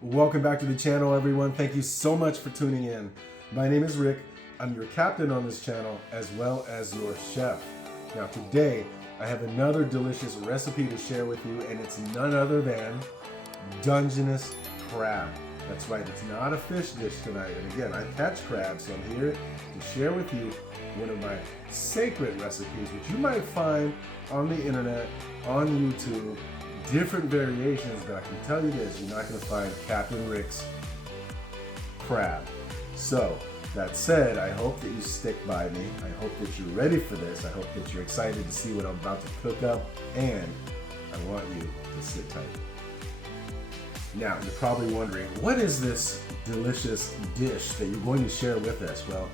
Welcome back to the channel, everyone. Thank you so much for tuning in. My name is Rick. I'm your captain on this channel as well as your chef. Now today I have another delicious recipe to share with you, and it's none other than Dungeness Crab. That's right, it's not a fish dish tonight. And again, I catch crabs, so I'm here to share with you one of my sacred recipes, which you might find on the internet, on YouTube, different variations, but I can tell you this, you're not going to find Captain Rick's crab. So, that said, I hope that you stick by me. I hope that you're ready for this. I hope that you're excited to see what I'm about to cook up, and I want you to sit tight. Now, you're probably wondering, what is this delicious dish that you're going to share with us? Well,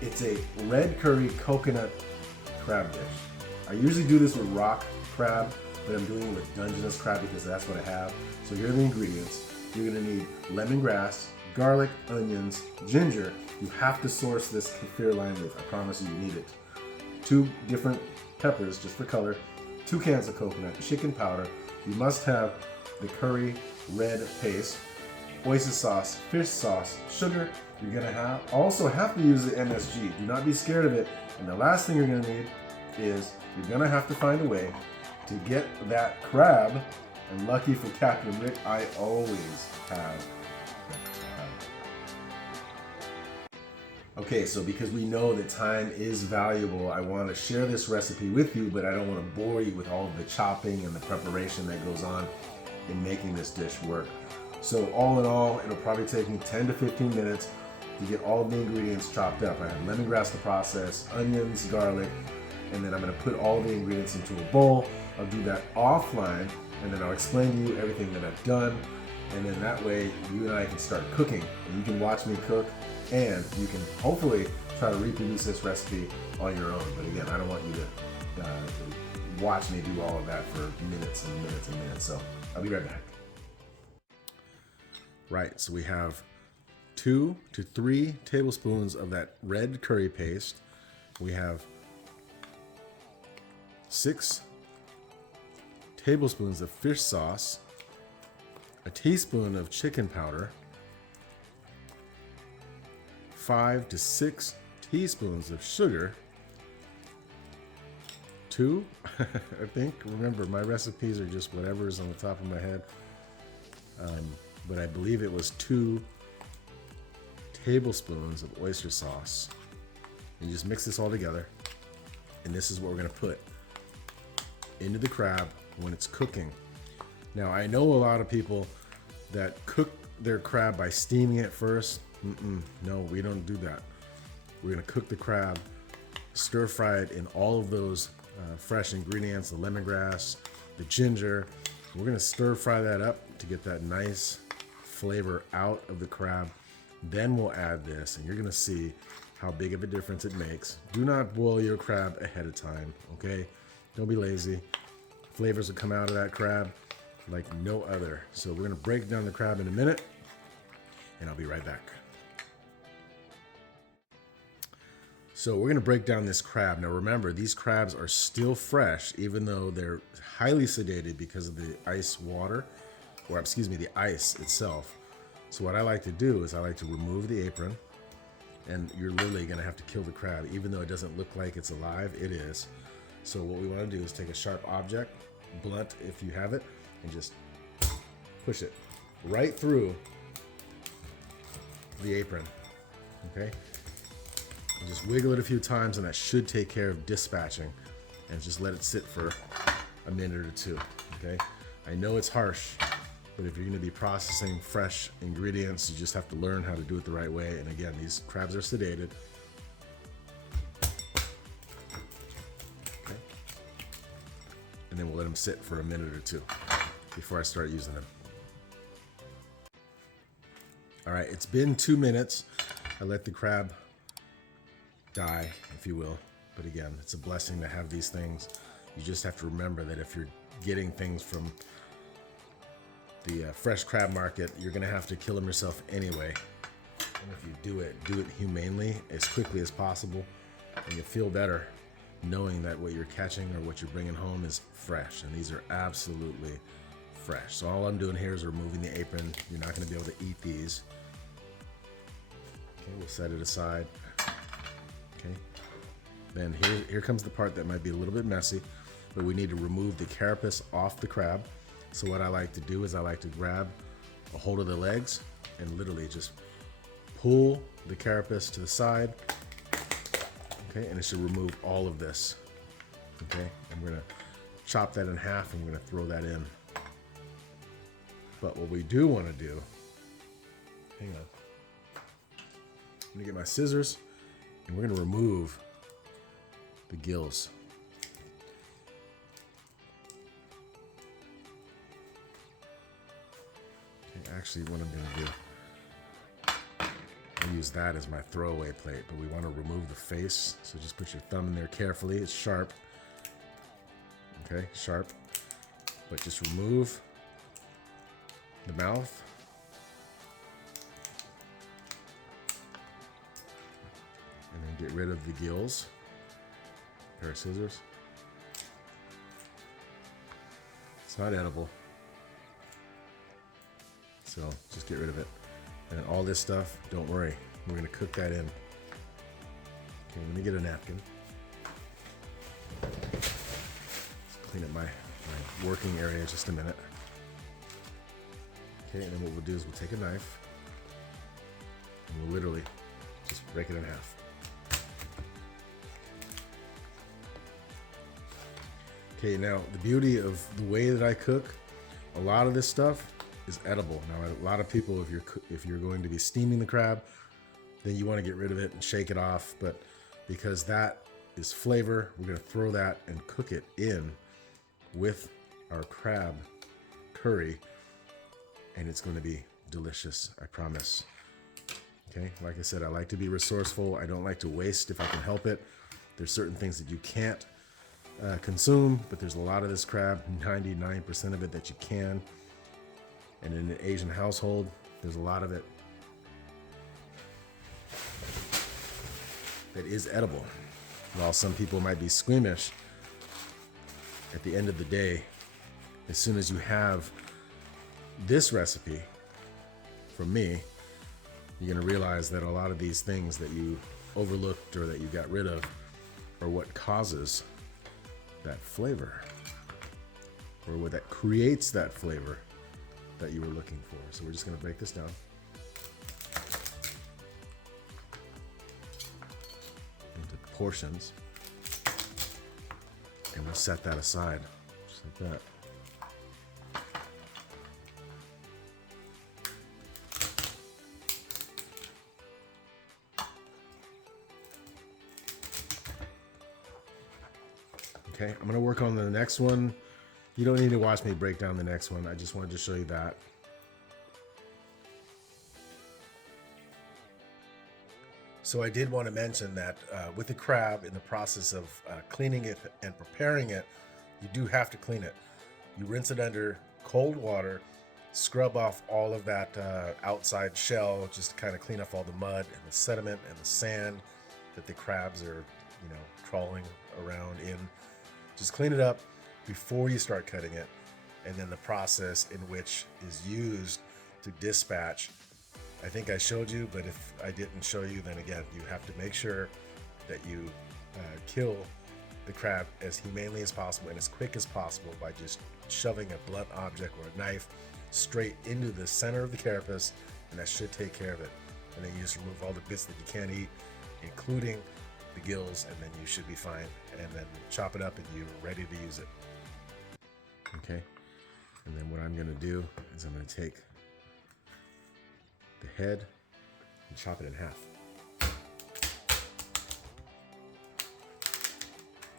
it's a red curry coconut crab dish. I usually do this with rock crab, but I'm doing it with Dungeness crab because that's what I have. So here are the ingredients. You're gonna need lemongrass, garlic, onions, ginger. You have to source this kaffir lime leaf. I promise you need it. 2 different peppers just for color, 2 cans of coconut, chicken powder. You must have the curry red paste, oyster sauce, fish sauce, sugar. You're gonna also have to use the MSG. Do not be scared of it. And the last thing you're gonna need is you're gonna have to find a way to get that crab, and lucky for Captain Rick, I always have the crab. Okay, so because we know that time is valuable, I want to share this recipe with you, but I don't want to bore you with all of the chopping and the preparation that goes on in making this dish work. So all in all, it'll probably take me 10 to 15 minutes to get all of the ingredients chopped up. I have lemongrass to process, onions, garlic, and then I'm going to put all the ingredients into a bowl. I'll do that offline, and then I'll explain to you everything that I've done, and then that way you and I can start cooking, and you can watch me cook, and you can hopefully try to reproduce this recipe on your own. But again, I don't want you to watch me do all of that for minutes and minutes and minutes, so I'll be right back. Right, so we have 2 to 3 tablespoons of that red curry paste. We have 6 tablespoons of fish sauce, a teaspoon of chicken powder, 5 to 6 teaspoons of sugar, 2, I think, remember my recipes are just whatever is on the top of my head, but I believe it was 2 tablespoons of oyster sauce. You just mix this all together, and this is what we're going to put into the crab when it's cooking. Now, I know a lot of people that cook their crab by steaming it first. No, we don't do that. We're gonna cook the crab, stir fry it in all of those fresh ingredients, the lemongrass, the ginger. We're gonna stir fry that up to get that nice flavor out of the crab. Then we'll add this, and you're gonna see how big of a difference it makes. Do not boil your crab ahead of time, okay? Don't be lazy. Flavors will come out of that crab like no other. So we're gonna break down the crab in a minute, and I'll be right back. So we're gonna break down this crab. Now remember, these crabs are still fresh, even though they're highly sedated because of the ice water, or excuse me, the ice itself. So what I like to do is I like to remove the apron, and you're literally gonna have to kill the crab. Even though it doesn't look like it's alive, it is. So what we want to do is take a sharp object, blunt if you have it, and just push it right through the apron, okay? And just wiggle it a few times, and that should take care of dispatching. And just let it sit for a minute or 2, okay? I know it's harsh, but if you're going to be processing fresh ingredients, you just have to learn how to do it the right way. And again, these crabs are sedated. And then we'll let them sit for a minute or 2 before I start using them. All right, it's been 2 minutes. I let the crab die, if you will. But again, it's a blessing to have these things. You just have to remember that if you're getting things from the fresh crab market, you're gonna have to kill them yourself anyway. And if you do it humanely as quickly as possible, and you feel better knowing that what you're catching or what you're bringing home is fresh. And these are absolutely fresh. So all I'm doing here is removing the apron. You're not going to be able to eat these. Okay, we'll set it aside. Okay. Then here comes the part that might be a little bit messy, but we need to remove the carapace off the crab. So what I like to do is I like to grab a hold of the legs and literally just pull the carapace to the side. Okay, and it should remove all of this. Okay, and we're gonna chop that in half and we're gonna throw that in. But what we do want to do, hang on, I'm gonna get my scissors and we're gonna remove the gills. Okay, actually what I'm gonna do, I'll use that as my throwaway plate, but we want to remove the face. So just put your thumb in there carefully. It's sharp. Okay, sharp. But just remove the mouth. And then get rid of the gills. Pair of scissors. It's not edible. So just get rid of it. And then all this stuff, don't worry. We're gonna cook that in. Okay, let me get a napkin. Let's clean up my working area just a minute. Okay, and then what we'll do is we'll take a knife and we'll literally just break it in half. Okay, now the beauty of the way that I cook, a lot of this stuff is edible. Now, a lot of people, if you're going to be steaming the crab, then you want to get rid of it and shake it off. But because that is flavor, we're going to throw that and cook it in with our crab curry, and it's going to be delicious, I promise. Okay, like I said, I like to be resourceful. I don't like to waste if I can help it. There's certain things that you can't consume, but there's a lot of this crab, 99% of it that you can. And in an Asian household, there's a lot of it that is edible. While some people might be squeamish, at the end of the day, as soon as you have this recipe from me, you're gonna realize that a lot of these things that you overlooked or that you got rid of are what causes that flavor, or what that creates that flavor that you were looking for. So we're just gonna break this down. Into portions. And we'll set that aside, just like that. Okay, I'm gonna work on the next one. You don't need to watch me break down the next one. I just wanted to show you that. So I did want to mention that with the crab, in the process of cleaning it and preparing it, you do have to clean it. You rinse it under cold water, scrub off all of that outside shell, just to kind of clean off all the mud and the sediment and the sand that the crabs are, crawling around in. Just clean it up before you start cutting it, and then the process in which is used to dispatch. I think I showed you, but if I didn't show you, then again, you have to make sure that you kill the crab as humanely as possible and as quick as possible by just shoving a blunt object or a knife straight into the center of the carapace, and that should take care of it. And then you just remove all the bits that you can't eat, including the gills, and then you should be fine. And then chop it up and you're ready to use it. Okay, and then what I'm gonna do is I'm gonna take the head and chop it in half.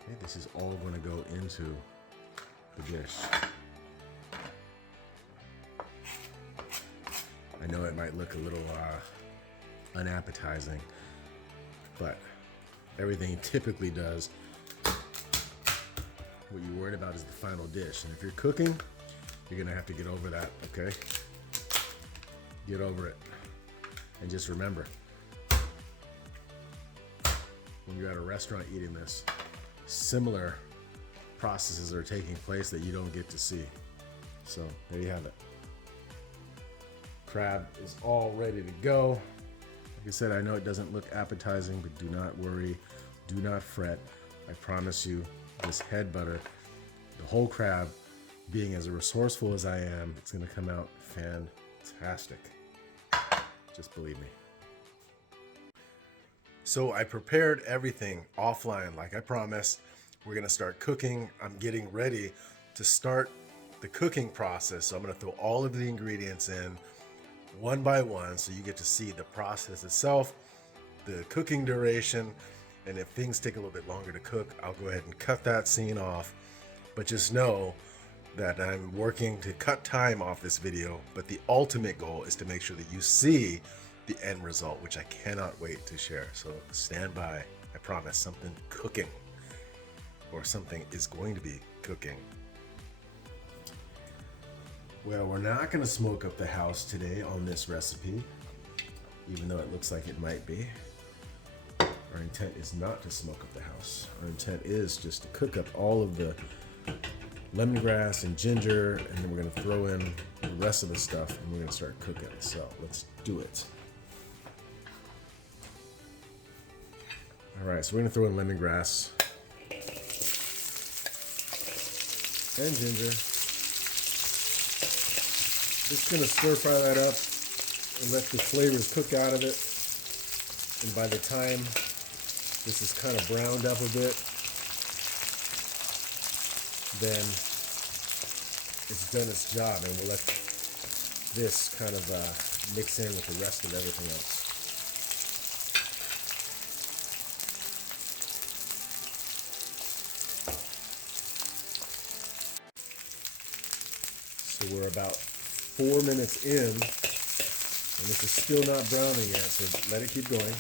Okay, this is all gonna go into the dish. I know it might look a little unappetizing, but everything typically does. What you're worried about is the final dish. And if you're cooking, you're gonna have to get over that, okay? Get over it. And just remember, when you're at a restaurant eating this, similar processes are taking place that you don't get to see. So there you have it. Crab is all ready to go. Like I said, I know it doesn't look appetizing, but do not worry, do not fret. I promise you, this head butter, the whole crab, being as resourceful as I am, it's gonna come out fantastic. Just believe me. So I prepared everything offline like I promised. We're gonna start cooking. I'm getting ready to start the cooking process. So I'm gonna throw all of the ingredients in one by one so you get to see the process itself, the cooking duration, and if things take a little bit longer to cook, I'll go ahead and cut that scene off. But just know that I'm working to cut time off this video, but the ultimate goal is to make sure that you see the end result, which I cannot wait to share. So stand by. I promise something cooking, or something is going to be cooking. Well, we're not going to smoke up the house today on this recipe, even though it looks like it might be. Our intent is not to smoke up the house. Our intent is just to cook up all of the lemongrass and ginger, and then we're going to throw in the rest of the stuff and we're going to start cooking. So let's do it. All right, so we're going to throw in lemongrass and ginger. Just going to stir fry that up and let the flavors cook out of it. And by the time this is kind of browned up a bit, then it's done its job, and we'll let this kind of mix in with the rest of everything else. So we're about 4 minutes in, and this is still not browning yet, so let it keep going.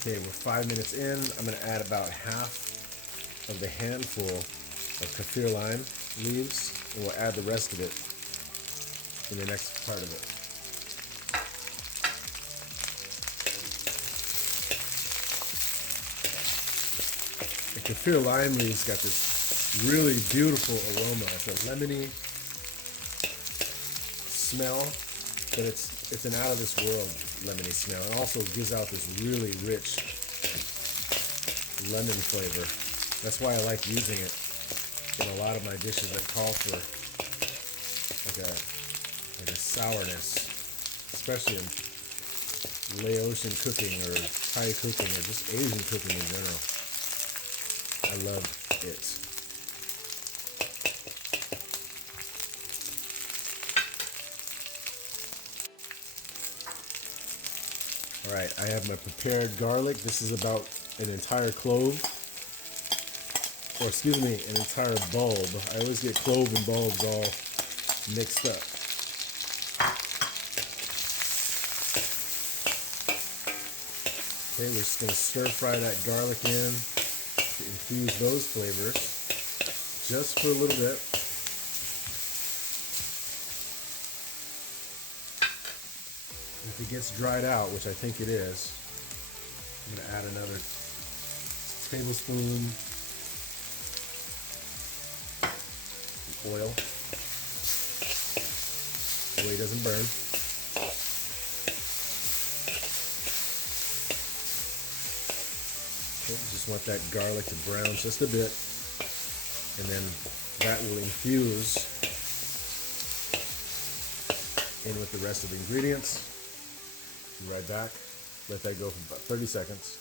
Okay, we're 5 minutes in. I'm going to add about half of the handful of kaffir lime leaves, and we'll add the rest of it in the next part of it. The kaffir lime leaves got this really beautiful aroma. It's a lemony smell, but it's an out of this world lemony smell. It also gives out this really rich lemon flavor. That's why I like using it in a lot of my dishes that call for like a sourness, especially in Laotian cooking or Thai cooking or just Asian cooking in general. I love it. All right, I have my prepared garlic. This is about an entire clove, or excuse me, an entire bulb. I always get clove and bulbs all mixed up. Okay, we're just gonna stir fry that garlic in to infuse those flavors just for a little bit. If it gets dried out, which I think it is, I'm going to add another tablespoon of oil. That way it doesn't burn. Okay, just want that garlic to brown just a bit, and then that will infuse in with the rest of the ingredients. Be right back. Let that go for about 30 seconds.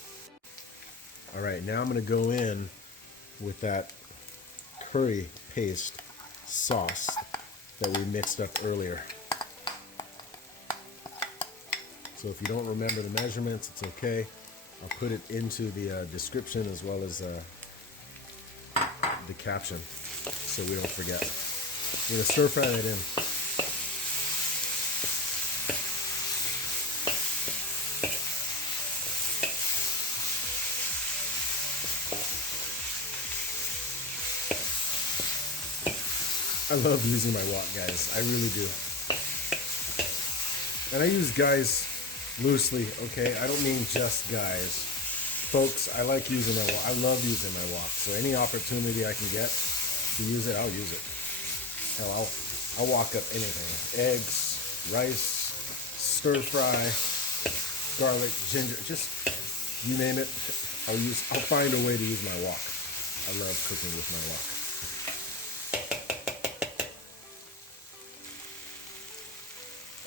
All right, now I'm going to go in with that curry paste sauce that we mixed up earlier. So if you don't remember the measurements, it's okay. I'll put it into the description as well as the caption so we don't forget. We're going to stir fry that in. I love using my wok, guys. I really do. And I use guys loosely, okay? I don't mean just guys. Folks, I like using my wok. I love using my wok. So any opportunity I can get to use it, I'll use it. Hell, I'll wok up anything. Eggs, rice, stir fry, garlic, ginger, just you name it. I'll find a way to use my wok. I love cooking with my wok.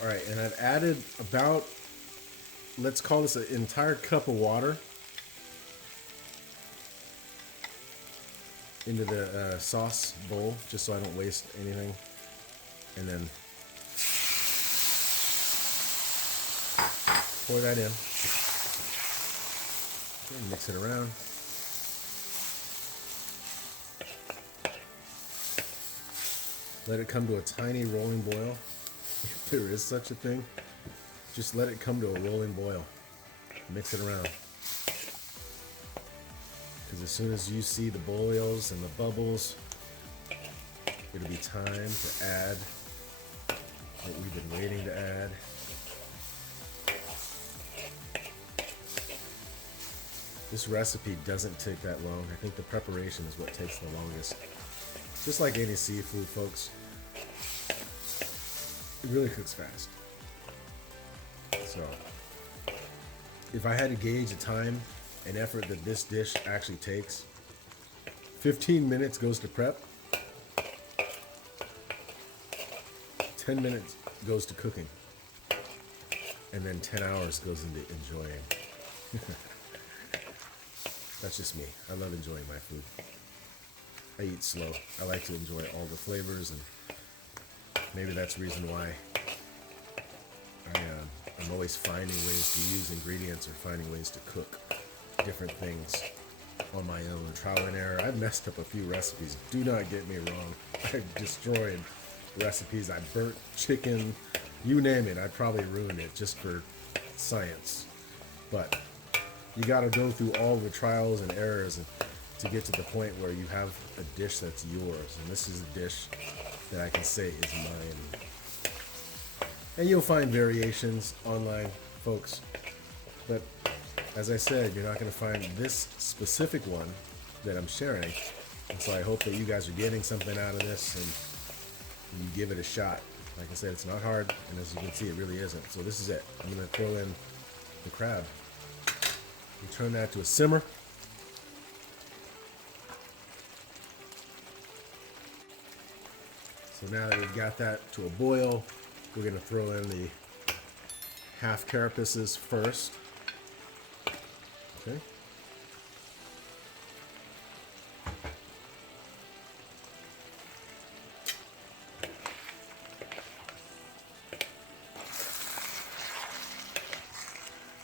All right, and I've added about, let's call this an entire cup of water into the sauce bowl, just so I don't waste anything. And then pour that in. Okay, mix it around. Let it come to a tiny rolling boil. If there is such a thing, just let it come to a rolling boil. Mix it around. Because as soon as you see the boils and the bubbles, it'll be time to add what we've been waiting to add. This recipe doesn't take that long. I think the preparation is what takes the longest. Just like any seafood, folks. It really cooks fast. So, if I had to gauge the time and effort that this dish actually takes, 15 minutes goes to prep, 10 minutes goes to cooking, and then 10 hours goes into enjoying. That's just me. I love enjoying my food. I eat slow. I like to enjoy all the flavors, and maybe that's the reason why I'm always finding ways to use ingredients or finding ways to cook different things on my own. Trial and error. I've messed up a few recipes. Do not get me wrong. I've destroyed recipes. I burnt chicken. You name it. I'd probably ruin it just for science. But you got to go through all the trials and errors to get to the point where you have a dish that's yours. And this is a dish that I can say is mine. And you'll find variations online, folks. But as I said, you're not going to find this specific one that I'm sharing. And so I hope that you guys are getting something out of this and you give it a shot. Like I said, it's not hard, and as you can see, it really isn't. So this is it. I'm going to throw in the crab. We turn that to a simmer. So now that we've got that to a boil, we're going to throw in the half carapaces first. Okay.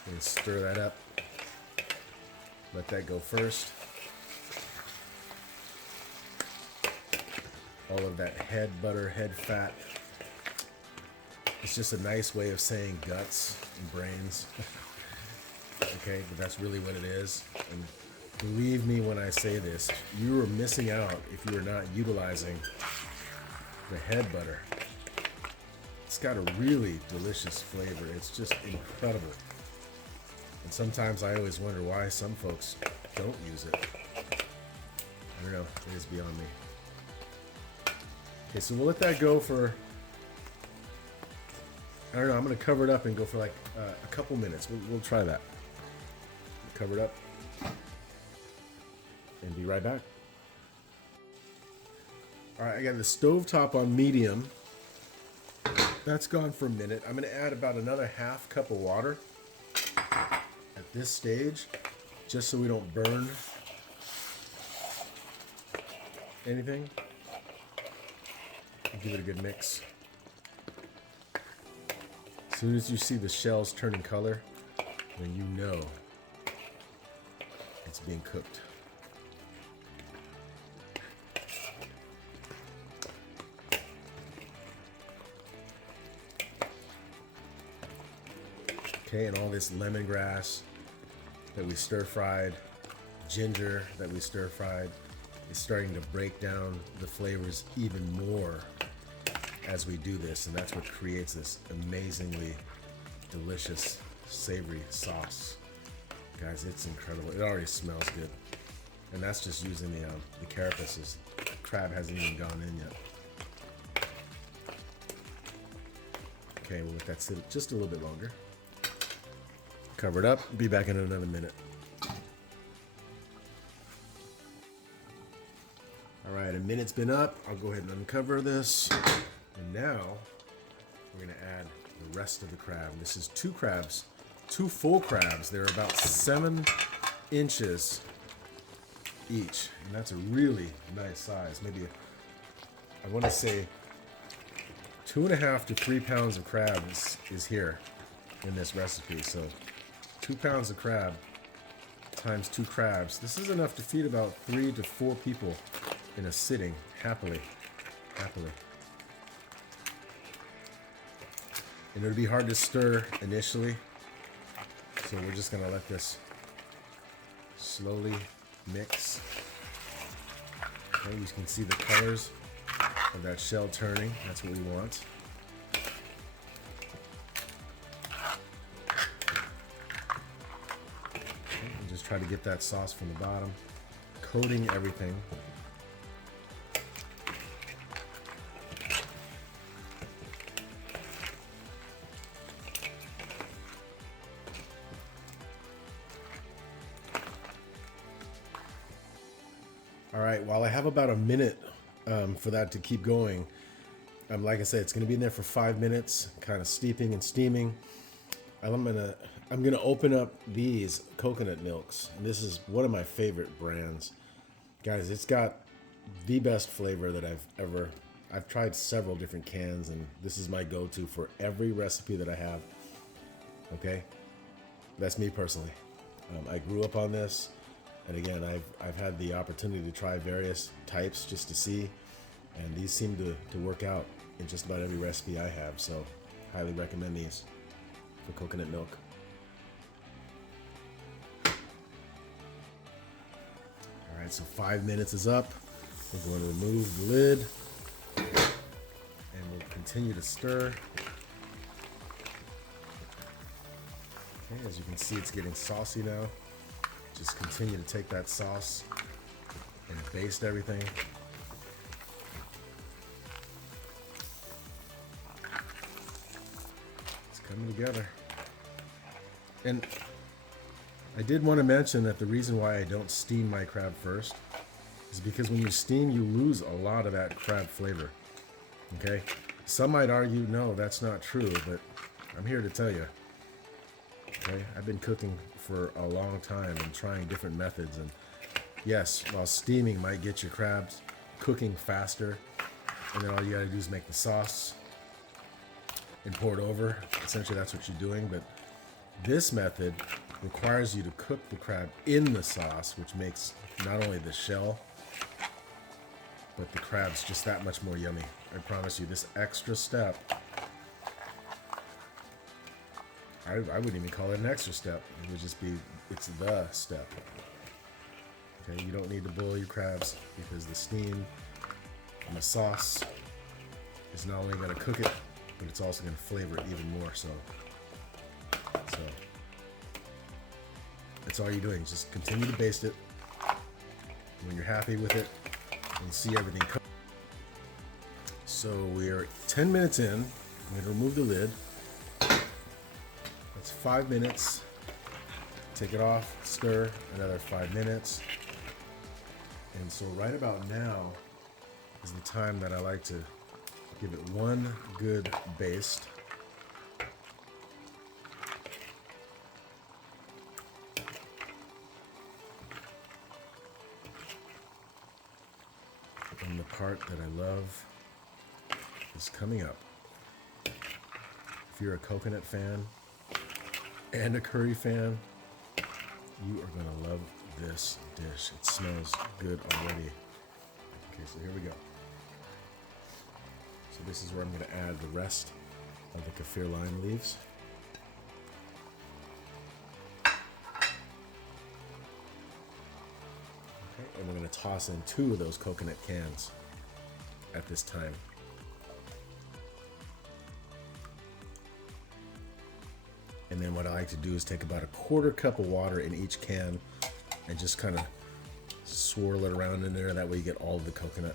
And stir that up. Let that go first. All of that head butter, head fat. It's just a nice way of saying guts and brains. Okay, but that's really what it is. And believe me when I say this, you are missing out if you are not utilizing the head butter. It's got a really delicious flavor. It's just incredible. And sometimes I always wonder why some folks don't use it. I don't know, it is beyond me. Okay, so we'll let that go for, I don't know, I'm gonna cover it up and go for like a couple minutes. We'll try that. Cover it up and be right back. All right, I got the stovetop on medium. That's gone for a minute. I'm gonna add about another half cup of water at this stage, just so we don't burn anything. Give it a good mix. As soon as you see the shells turning color, then you know it's being cooked. Okay, and all this lemongrass that we stir-fried, ginger that we stir-fried, is starting to break down the flavors even more as we do this, and that's what creates this amazingly delicious savory sauce. Guys, it's incredible. It already smells good. And that's just using the carapaces. The crab hasn't even gone in yet. Okay, we'll let that sit just a little bit longer. Cover it up, be back in another minute. All right, a minute's been up. I'll go ahead and uncover this. And now we're gonna add the rest of the crab. This is 2 crabs, 2 full crabs. They're about 7 inches each, and that's a really nice size. Maybe, I wanna say 2.5 to 3 pounds of crab is here in this recipe. So 2 pounds of crab times 2 crabs. This is enough to feed about 3 to 4 people in a sitting, happily. And it'll be hard to stir initially, so we're just gonna let this slowly mix. Okay, you can see the colors of that shell turning. That's what we want. Okay, and just try to get that sauce from the bottom, coating everything. All right, while I have about a minute for that to keep going, like I said, it's gonna be in there for 5 minutes, kind of steeping and steaming. I'm gonna open up these coconut milks. And this is one of my favorite brands. Guys, it's got the best flavor that I've tried several different cans, and this is my go-to for every recipe that I have. Okay, that's me personally. I grew up on this. And again, I've had the opportunity to try various types just to see, and these seem to work out in just about every recipe I have, so highly recommend these for coconut milk. All right, so 5 minutes is up. We're going to remove the lid, and we'll continue to stir. Okay, as you can see, it's getting saucy now. Just continue to take that sauce and baste everything. It's coming together. And I did want to mention that the reason why I don't steam my crab first is because when you steam, you lose a lot of that crab flavor. Okay? Some might argue, no, that's not true, but I'm here to tell you. Okay? I've been cooking for a long time and trying different methods, and yes, while steaming might get your crabs cooking faster, and then all you gotta do is make the sauce and pour it over. Essentially that's what you're doing, but this method requires you to cook the crab in the sauce, which makes not only the shell but the crab's just that much more yummy. I promise you, this extra step, I wouldn't even call it an extra step. It would just be, it's the step. Okay, you don't need to boil your crabs because the steam and the sauce is not only going to cook it, but it's also going to flavor it even more so. So, that's all you're doing. Just continue to baste it. When you're happy with it and see everything cook. So we're 10 minutes in. I'm going to remove the lid. 5 minutes, take it off, stir, another 5 minutes. And so right about now is the time that I like to give it one good baste. And the part that I love is coming up. If you're a coconut fan and a curry fan, you are gonna love this dish. It smells good already. Okay, so here we go. So this is where I'm gonna add the rest of the kaffir lime leaves. Okay, and we're gonna toss in 2 of those coconut cans at this time. And then what I like to do is take about a 1/4 cup of water in each can and just kind of swirl it around in there. That way you get all of the coconut,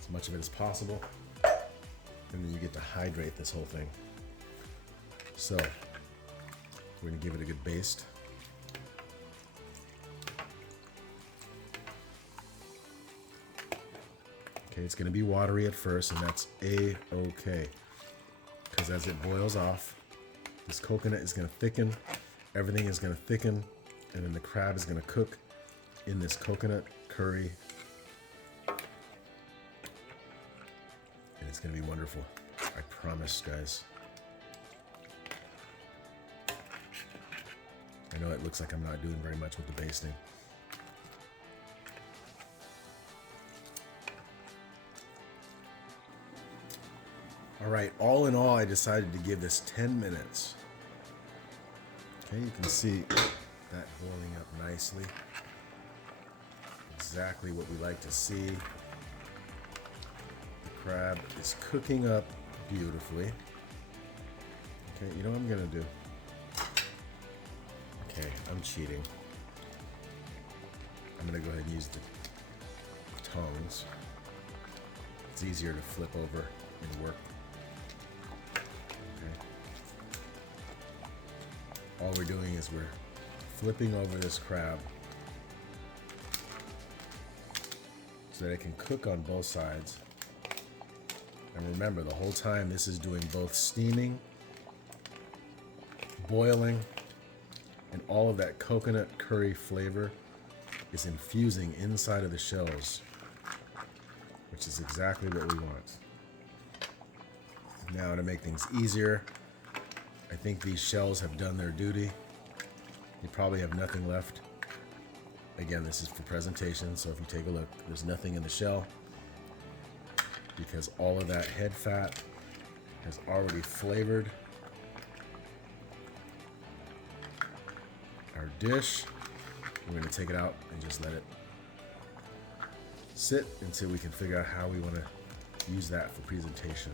as much of it as possible. And then you get to hydrate this whole thing. So we're gonna give it a good baste. Okay, it's gonna be watery at first, and that's A-okay. Because as it boils off, this coconut is gonna thicken, everything is gonna thicken, and then the crab is gonna cook in this coconut curry. And it's gonna be wonderful. I promise, guys. I know it looks like I'm not doing very much with the basting. All right, all in all, I decided to give this 10 minutes. Okay, you can see that boiling up nicely. Exactly what we like to see. The crab is cooking up beautifully. Okay, you know what I'm gonna do? Okay, I'm cheating. I'm gonna go ahead and use the tongs. It's easier to flip over and work. Okay. All we're doing is we're flipping over this crab so that it can cook on both sides. And remember, the whole time this is doing both steaming, boiling, and all of that coconut curry flavor is infusing inside of the shells, which is exactly what we want. Now, to make things easier, I think these shells have done their duty. You probably have nothing left. Again, this is for presentation, so if you take a look, there's nothing in the shell because all of that head fat has already flavored our dish. We're going to take it out and just let it sit until we can figure out how we want to use that for presentation.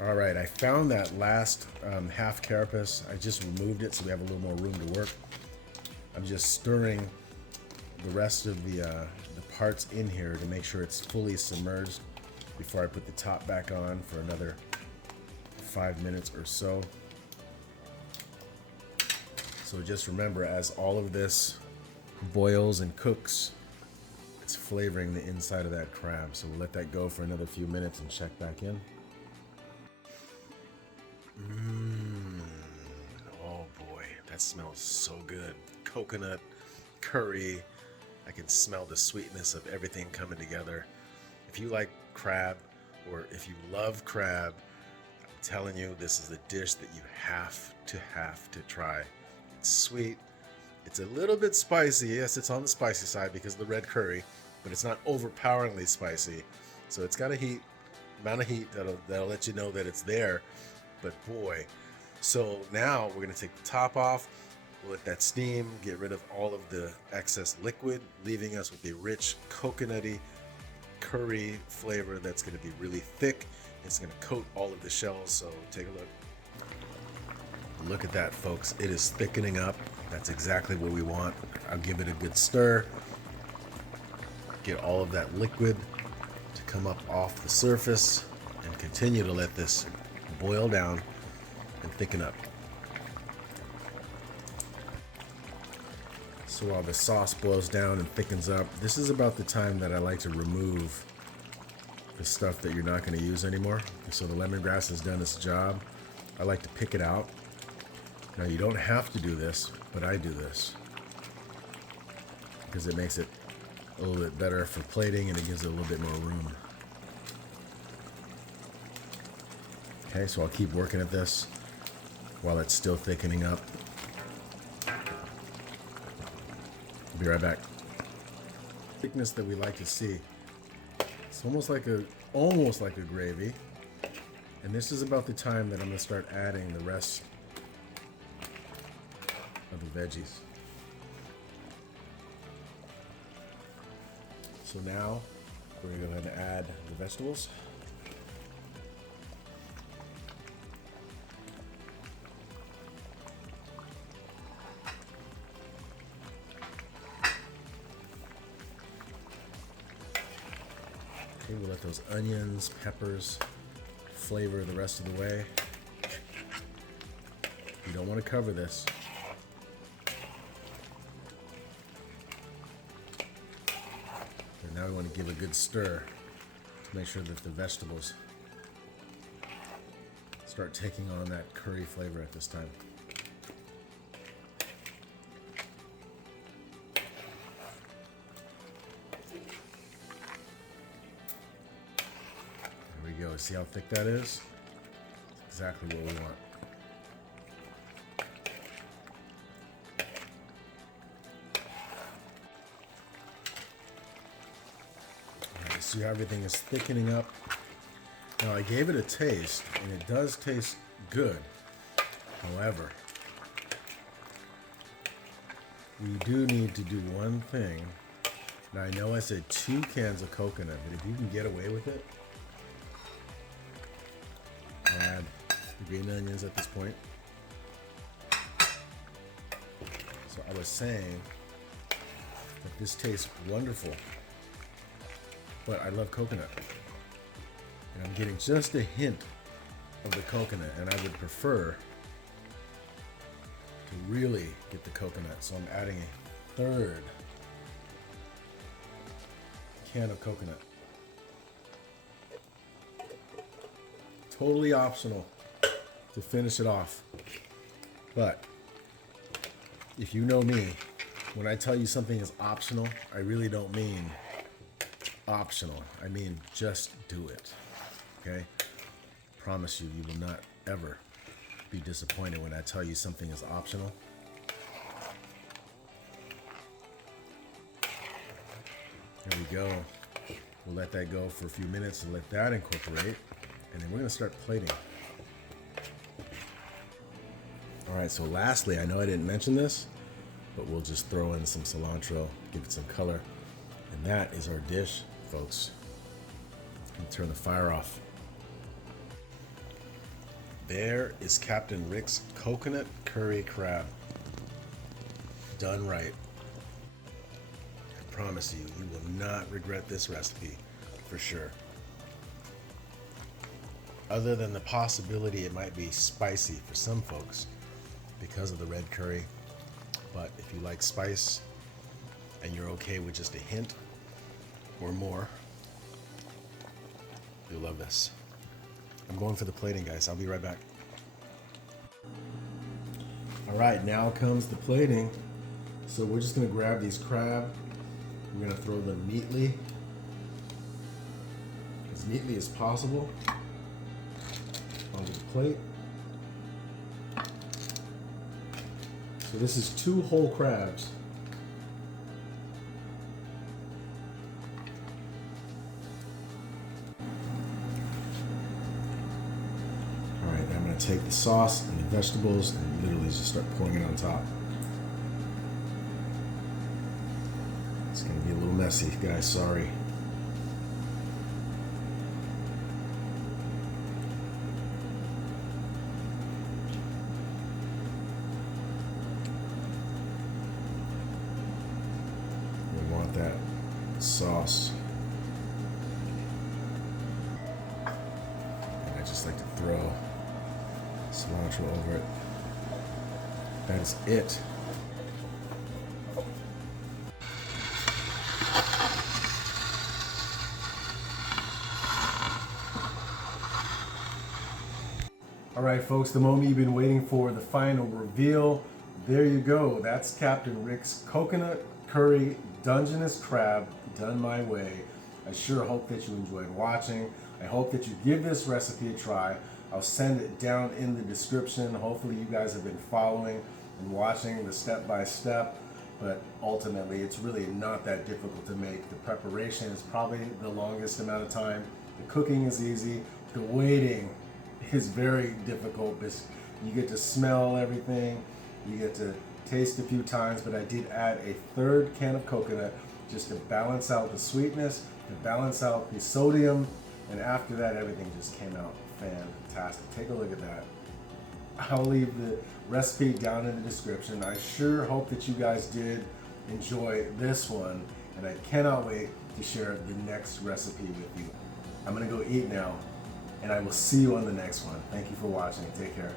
All right, I found that last half carapace. I just removed it so we have a little more room to work. I'm just stirring the rest of the parts in here to make sure it's fully submerged before I put the top back on for another 5 minutes or so. So just remember, as all of this boils and cooks, it's flavoring the inside of that crab. So we'll let that go for another few minutes and check back in. Oh boy, that smells so good. Coconut curry. I can smell the sweetness of everything coming together. If you like crab, or if you love crab, I'm telling you, this is a dish that you have to try. It's sweet. It's a little bit spicy. Yes, it's on the spicy side because of the red curry, but it's not overpoweringly spicy. So it's got a amount of heat that'll let you know that it's there. But boy, so now we're gonna take the top off. We'll let that steam, get rid of all of the excess liquid, leaving us with a rich coconutty curry flavor that's gonna be really thick. It's gonna coat all of the shells, so take a look. Look at that, folks. It is thickening up. That's exactly what we want. I'll give it a good stir. Get all of that liquid to come up off the surface and continue to let this boil down and thicken up. So while the sauce boils down and thickens up, this is about the time that I like to remove the stuff that you're not going to use anymore. So the lemongrass has done its job. I like to pick it out. Now you don't have to do this, but I do this because it makes it a little bit better for plating and it gives it a little bit more room. Okay, so I'll keep working at this while it's still thickening up. I'll be right back. Thickness that we like to see. It's almost like a gravy. And this is about the time that I'm going to start adding the rest of the veggies. So now we're going to go ahead and add the vegetables. Okay, we'll let those onions, peppers flavor the rest of the way. You don't want to cover this. And now we want to give a good stir to make sure that the vegetables start taking on that curry flavor at this time. There we go. See how thick that is? That's exactly what we want. See how everything is thickening up. Now I gave it a taste, and it does taste good. However, we do need to do one thing. Now I know I said 2 cans of coconut, but if you can get away with it, add the green onions at this point. So I was saying that this tastes wonderful. But I love coconut, and I'm getting just a hint of the coconut, and I would prefer to really get the coconut. So I'm adding a 3rd can of coconut. Totally optional to finish it off. But if you know me, when I tell you something is optional, I really don't mean optional. I mean, just do it. Okay? Promise you, you will not ever be disappointed when I tell you something is optional. There we go. We'll let that go for a few minutes and let that incorporate. And then we're going to start plating. All right, so lastly, I know I didn't mention this, but we'll just throw in some cilantro, give it some color. And that is our dish, folks. And turn the fire off. There is Captain Rick's Coconut Curry Crab. Done right. I promise you, you will not regret this recipe, for sure. Other than the possibility it might be spicy for some folks because of the red curry. But if you like spice and you're okay with just a hint or more, you'll love this. I'm going for the plating, guys. I'll be right back. All right, now comes the plating. So we're just gonna grab these crab. We're gonna throw them neatly, as neatly as possible, onto the plate. So this is 2 whole crabs. All right, I'm gonna take the sauce and the vegetables and literally just start pouring it on top. It's gonna be a little messy, guys, sorry. We want that sauce. And I just like to throw cilantro over it. That is it. All right, folks, the moment you've been waiting for, the final reveal. There you go. That's Captain Rick's Coconut Curry Dungeness Crab, done my way. I sure hope that you enjoyed watching. I hope that you give this recipe a try. I'll send it down in the description. Hopefully you guys have been following and watching the step-by-step, but ultimately it's really not that difficult to make. The preparation is probably the longest amount of time. The cooking is easy. The waiting is very difficult because you get to smell everything, you get to taste a few times, but I did add a 3rd can of coconut just to balance out the sweetness, to balance out the sodium, and after that everything just came out fantastic. Take a look at that. I'll leave the recipe down in the description. I sure hope that you guys did enjoy this one, and I cannot wait to share the next recipe with you. I'm gonna go eat now, and I will see you on the next one. Thank you for watching. Take care.